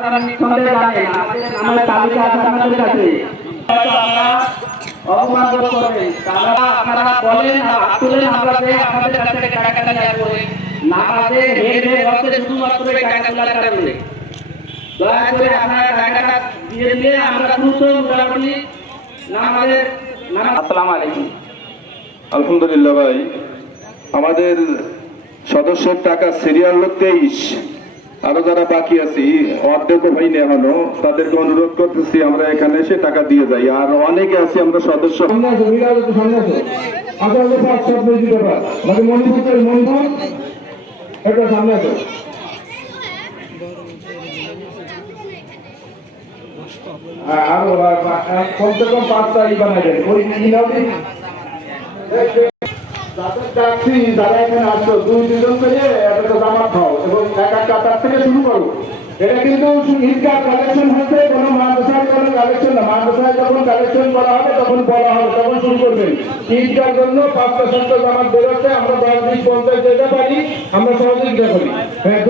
আপনারা নিঃসন্দেহে জানেন আমাদের তালিকা আছে আপনাদের কাছে। আপনারা অপমান করবেন, আপনারা বলেন তুলেন, আমরা যে আপনাদের কাছ থেকে টাকাটা নিয়ে আসবো নামাজে হেঁটে রথে শুধুমাত্র এই টাকাগুলোর কারণে। দয়া করে আপনারা টাকাটা দিয়ে দিলে আমরা দ্রুত মোটামুটি নামাজের আসসালামু আলাইকুম। আলহামদুলিল্লাহ ভাই, আমাদের সদস্যের টাকা সিরিয়াল 23, আরো যারা বাকি আছি অর্ধেকও হয়নি এখনো, তাদেরকে অনুরোধ করতেছি আমরা এখানে এসে টাকা দিয়ে যাই। আর অনেকে আছি আমরা সদস্য আরো কমসে কম 5টা বানাবেন ওই যারা এখানে আসছো 2-3 জন করে একটা জামা খাও এবং একটা তার থেকে শুরু করো। এটা কিন্তু ঈদগাহ কালেকশন হচ্ছে, কোনো মাদ্রাসার কোনো কালেকশন না। মাদ্রাসায় যখন কালেকশন করা হবে তখন বলা হবে, তখন শুরু করবেন। ঈদগার জন্য 5টা 7টা জামা বেরোচ্ছে, আমরা 10-20-50 যেতে পারি, আমরা সহযোগিতা করি। হ্যাঁ,